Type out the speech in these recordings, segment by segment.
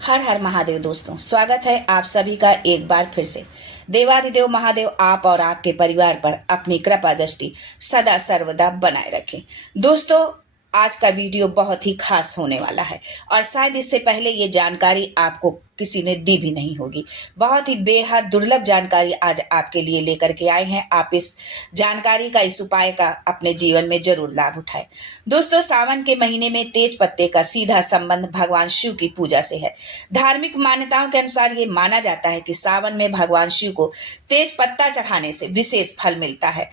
हर हर महादेव दोस्तों, स्वागत है आप सभी का एक बार फिर से। देवाधिदेव महादेव आप और आपके परिवार पर अपनी कृपा दृष्टि सदा सर्वदा बनाए रखें। दोस्तों, आज का वीडियो बहुत ही खास होने वाला है और शायद इससे पहले ये जानकारी आपको किसी ने दी भी नहीं होगी। बहुत ही बेहद दुर्लभ जानकारी आज आपके लिए लेकर के आए हैं। आप इस जानकारी का, इस उपाय का अपने जीवन में जरूर लाभ उठाएं। दोस्तों, सावन के महीने में तेज पत्ते का सीधा संबंध भगवान शिव की पूजा से है। धार्मिक मान्यताओं के अनुसार ये माना जाता है कि सावन में भगवान शिव को तेज पत्ता चढ़ाने से विशेष फल मिलता है।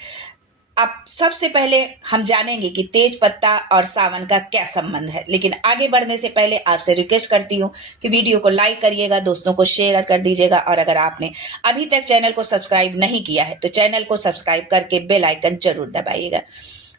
अब सबसे पहले हम जानेंगे कि तेज पत्ता और सावन का क्या संबंध है, लेकिन आगे बढ़ने से पहले आपसे रिक्वेस्ट करती हूँ कि वीडियो को लाइक करिएगा, दोस्तों को शेयर कर दीजिएगा और अगर आपने अभी तक चैनल को सब्सक्राइब नहीं किया है तो चैनल को सब्सक्राइब करके बेल आइकन जरूर दबाइएगा।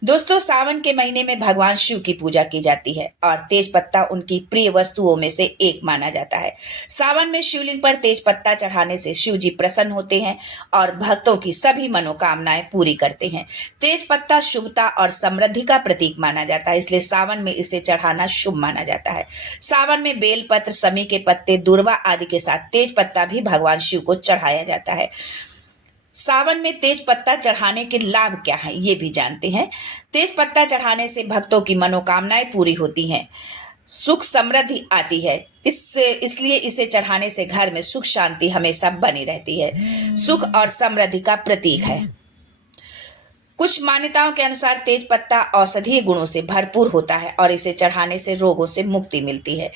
दोस्तों, सावन के महीने में भगवान शिव की पूजा की जाती है और तेज पत्ता उनकी प्रिय वस्तुओं में से एक माना जाता है। सावन में शिवलिंग पर तेज पत्ता चढ़ाने से शिव जी प्रसन्न होते हैं और भक्तों की सभी मनोकामनाएं पूरी करते हैं। तेज पत्ता शुभता और समृद्धि का प्रतीक माना जाता है, इसलिए सावन में इसे चढ़ाना शुभ माना जाता है। सावन में बेलपत्र, समी के पत्ते, दूर्वा आदि के साथ तेज पत्ता भी भगवान शिव को चढ़ाया जाता है। सावन में तेज पत्ता चढ़ाने के लाभ क्या हैं, ये भी जानते हैं। तेज पत्ता चढ़ाने से भक्तों की मनोकामनाएं पूरी होती हैं, सुख समृद्धि आती है। इसलिए इसे चढ़ाने से घर में सुख शांति हमेशा बनी रहती है। सुख और समृद्धि का प्रतीक है। कुछ मान्यताओं के अनुसार तेज पत्ता औषधीय गुणों से भरपूर होता है और इसे चढ़ाने से रोगों से मुक्ति मिलती है।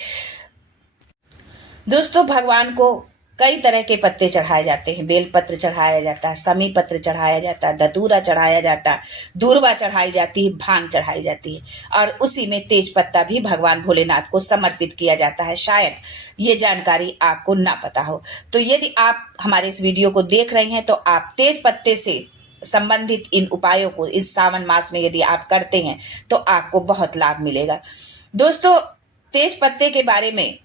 दोस्तों, भगवान को कई तरह के पत्ते चढ़ाए जाते हैं। बेल पत्र चढ़ाया जाता है, समी पत्र चढ़ाया जाता है, धतूरा चढ़ाया जाता है, दूर्वा चढ़ाई जाती है, भांग चढ़ाई जाती है और उसी में तेज पत्ता भी भगवान भोलेनाथ को समर्पित किया जाता है। शायद ये जानकारी आपको ना पता हो, तो यदि आप हमारे इस वीडियो को देख रहे हैं तो आप तेज पत्ते से संबंधित इन उपायों को इस सावन मास में यदि आप करते हैं तो आपको बहुत लाभ मिलेगा। दोस्तों, तेज पत्ते के बारे में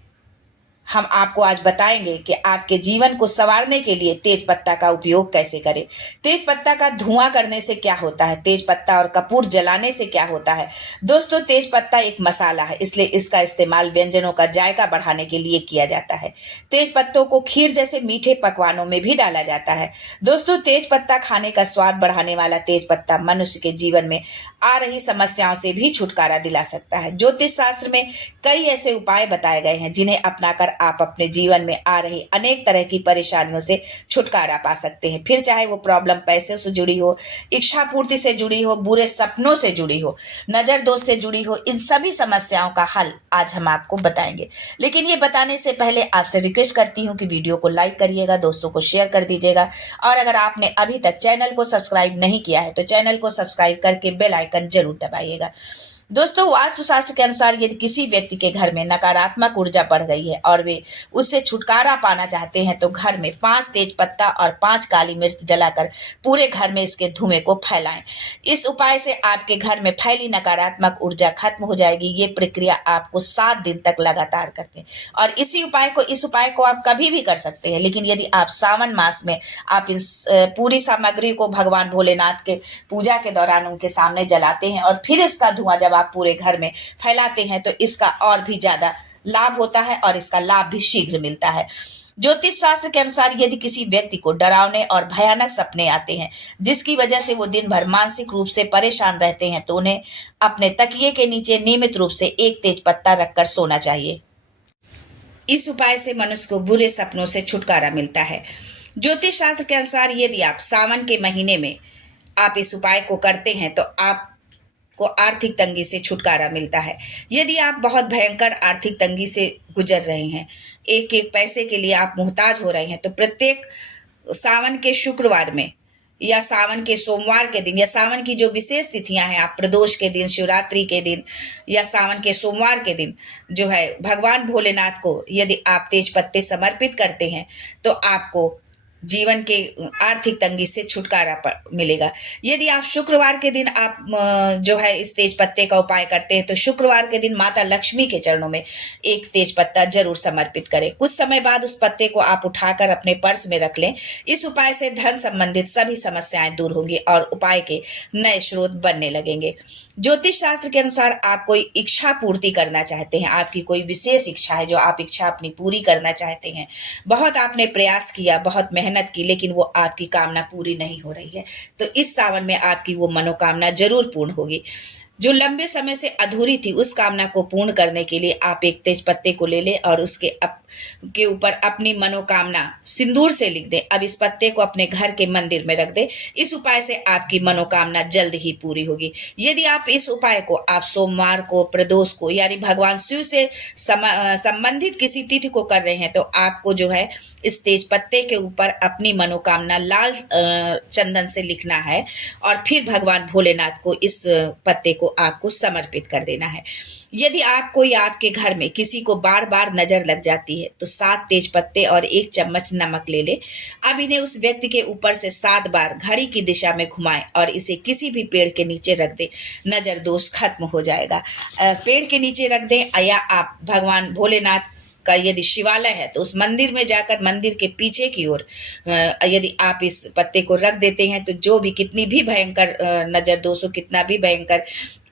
हम आपको आज बताएंगे कि आपके जीवन को संवारने के लिए तेज पत्ता का उपयोग कैसे करें। तेज पत्ता का धुआं करने से क्या होता है, तेज पत्ता और कपूर जलाने से क्या होता है। दोस्तों, तेज पत्ता एक मसाला है, इसलिए इसका इस्तेमाल व्यंजनों का जायका बढ़ाने के लिए किया जाता है। तेज पत्तों को खीर जैसे मीठे पकवानों में भी डाला जाता है। दोस्तों, तेज पत्ता खाने का स्वाद बढ़ाने वाला तेज पत्ता मनुष्य के जीवन में आ रही समस्याओं से भी छुटकारा दिला सकता है। ज्योतिष शास्त्र में कई ऐसे उपाय बताए गए हैं जिन्हें अपनाकर आप अपने जीवन में आ रही अनेक तरह की परेशानियों से छुटकारा पा सकते हैं। फिर चाहे वो प्रॉब्लम पैसे से जुड़ी हो, इच्छा पूर्ति से जुड़ी हो, बुरे सपनों से जुड़ी हो, नजर दोष से जुड़ी हो, इन सभी समस्याओं का हल आज हम आपको बताएंगे। लेकिन ये बताने से पहले आपसे रिक्वेस्ट करती हूँ कि वीडियो को लाइक करिएगा, दोस्तों को शेयर कर दीजिएगा और अगर आपने अभी तक चैनल को सब्सक्राइब नहीं किया है तो चैनल को सब्सक्राइब करके बेल आइकन जरूर दबाइएगा। दोस्तों, वास्तुशास्त्र के अनुसार यदि किसी व्यक्ति के घर में नकारात्मक ऊर्जा बढ़ गई है और वे उससे छुटकारा पाना चाहते हैं तो घर में 5 तेज पत्ता और 5 काली मिर्च जलाकर पूरे घर में इसके धुएं को फैलाएं। इस उपाय से आपके घर में फैली नकारात्मक ऊर्जा खत्म हो जाएगी। ये प्रक्रिया आपको 7 दिन तक लगातार करते हैं और इस उपाय को आप कभी भी कर सकते हैं, लेकिन यदि आप सावन मास में आप इस पूरी सामग्री को भगवान भोलेनाथ के पूजा के दौरान उनके सामने जलाते हैं और फिर इसका धुआं जब आप पूरे घर में फैलाते हैं तो इसका और भी ज्यादा लाभ होता है और इसका लाभ भी शीघ्र मिलता है। ज्योतिष शास्त्र के अनुसार यदि किसी व्यक्ति को डरावने और भयानक सपने आते हैं जिसकी वजह से वो दिन भर मानसिक रूप से परेशान रहते हैं तो उन्हें अपने तकिए के नीचे नियमित रूप से एक तेज पत्ता रखकर सोना चाहिए। इस उपाय से मनुष्य को बुरे सपनों से छुटकारा मिलता है। ज्योतिष शास्त्र के अनुसार यदि आप सावन के महीने में आप इस उपाय को करते हैं तो आप को आर्थिक तंगी से छुटकारा मिलता है। यदि आप बहुत भयंकर आर्थिक तंगी से गुजर रहे हैं, एक एक पैसे के लिए आप मोहताज हो रहे हैं, तो प्रत्येक सावन के शुक्रवार में या सावन के सोमवार के दिन या सावन की जो विशेष तिथियां हैं, आप प्रदोष के दिन, शिवरात्रि के दिन या सावन के सोमवार के दिन जो है भगवान भोलेनाथ को यदि आप तेज पत्ते समर्पित करते हैं तो आपको जीवन के आर्थिक तंगी से छुटकारा मिलेगा। यदि आप शुक्रवार के दिन आप जो है इस तेज पत्ते का उपाय करते हैं तो शुक्रवार के दिन माता लक्ष्मी के चरणों में एक तेज पत्ता जरूर समर्पित करें। कुछ समय बाद उस पत्ते को आप उठाकर अपने पर्स में रख लें। इस उपाय से धन संबंधित सभी समस्याएं दूर होंगी और उपाय के नए स्रोत बनने लगेंगे। ज्योतिष शास्त्र के अनुसार आप कोई इच्छा पूर्ति करना चाहते हैं, आपकी कोई विशेष इच्छा है जो आप इच्छा अपनी पूरी करना चाहते हैं, बहुत आपने प्रयास किया, बहुत मेहनत की, लेकिन वो आपकी कामना पूरी नहीं हो रही है, तो इस सावन में आपकी वो मनोकामना जरूर पूर्ण होगी। जो लंबे समय से अधूरी थी उस कामना को पूर्ण करने के लिए आप एक तेज पत्ते को ले लें और उसके के ऊपर अपनी मनोकामना सिंदूर से लिख दें। अब इस पत्ते को अपने घर के मंदिर में रख दें। इस उपाय से आपकी मनोकामना जल्द ही पूरी होगी। यदि आप इस उपाय को आप सोमवार को, प्रदोष को, यानी भगवान शिव से संबंधित किसी तिथि को कर रहे हैं तो आपको जो है इस तेज पत्ते के ऊपर अपनी मनोकामना लाल चंदन से लिखना है और फिर भगवान भोलेनाथ को इस पत्ते को आपको समर्पित कर देना है। यदि आपको या आपके घर में किसी को बार बार नजर लग जाती है तो 7 तेज पत्ते और 1 चम्मच नमक ले ले। अब इन्हें उस व्यक्ति के ऊपर से 7 बार घड़ी की दिशा में घुमाएं और इसे किसी भी पेड़ के नीचे रख दें। नजर दोष खत्म हो जाएगा। पेड़ के नीचे रख दें या आप भगवान भोलेनाथ का यदि शिवालय है तो उस मंदिर में जाकर मंदिर के पीछे की ओर यदि आप इस पत्ते को रख देते हैं तो जो भी कितनी भी भयंकर नजर दोष हो, कितना भी भयंकर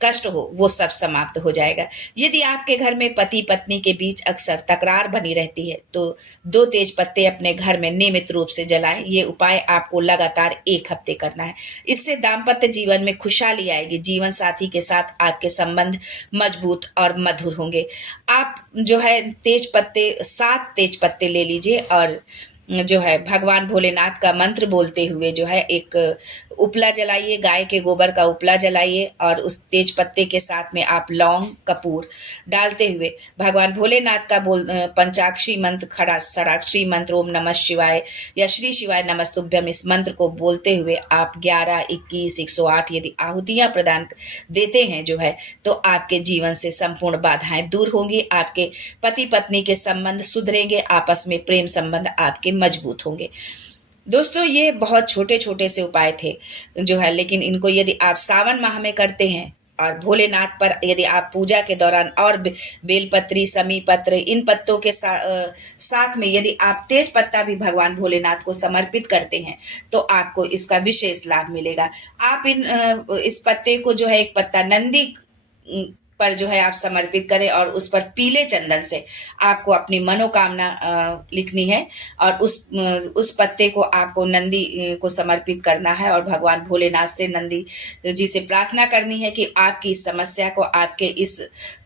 कष्ट हो, वो सब समाप्त हो जाएगा। यदि आपके घर में पति पत्नी के बीच अक्सर तकरार बनी रहती है तो 2 तेज पत्ते अपने घर में नियमित रूप से जलाएं। ये उपाय आपको लगातार 1 हफ्ते करना है। इससे दाम्पत्य जीवन में खुशहाली आएगी। जीवन साथी के साथ आपके संबंध मजबूत और मधुर होंगे। आप जो है 7 तेज पत्ते ले लीजिए और जो है भगवान भोलेनाथ का मंत्र बोलते हुए जो है एक उपला जलाइए, गाय के गोबर का उपला जलाइए और उस तेज पत्ते के साथ में आप लौंग कपूर डालते हुए भगवान भोलेनाथ का पंचाक्षरी मंत्र, खड़ा षडाक्षरी मंत्र ओम नमः शिवाय या श्री शिवाय नमस्तुभ्यम, इस मंत्र को बोलते हुए आप 11, 21, 108 यदि आहुतियां प्रदान देते हैं जो है तो आपके जीवन से संपूर्ण बाधाएं दूर होंगी। आपके पति पत्नी के संबंध सुधरेंगे, आपस में प्रेम संबंध आपके मजबूत होंगे। दोस्तों ये बहुत छोटे छोटे से उपाय थे जो है, लेकिन इनको यदि आप सावन माह में करते हैं और भोलेनाथ पर यदि आप पूजा के दौरान और बेलपत्री, समी पत्र, इन पत्तों के साथ में यदि आप तेज पत्ता भी भगवान भोलेनाथ को समर्पित करते हैं तो आपको इसका विशेष लाभ मिलेगा। आप इस पत्ते को जो है एक पत्ता नंदी पर जो है आप समर्पित करें और उस पर पीले चंदन से आपको अपनी मनोकामना लिखनी है और उस पत्ते को आपको नंदी को समर्पित करना है और भगवान भोलेनाथ से, नंदी जी से प्रार्थना करनी है कि आपकी इस समस्या को, आपके इस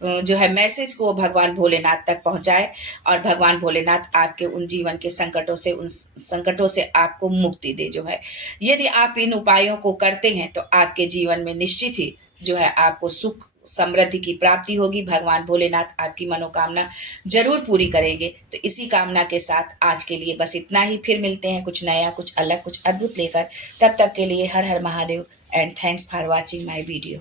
जो है मैसेज को भगवान भोलेनाथ तक पहुंचाए और भगवान भोलेनाथ आपके उन जीवन के उन संकटों से आपको मुक्ति दे जो है। यदि आप इन उपायों को करते हैं तो आपके जीवन में निश्चित ही जो है आपको सुख समृद्धि की प्राप्ति होगी। भगवान भोलेनाथ आपकी मनोकामना जरूर पूरी करेंगे। तो इसी कामना के साथ आज के लिए बस इतना ही। फिर मिलते हैं कुछ नया, कुछ अलग, कुछ अद्भुत लेकर। तब तक के लिए Har Har Mahadev and thanks for watching my video.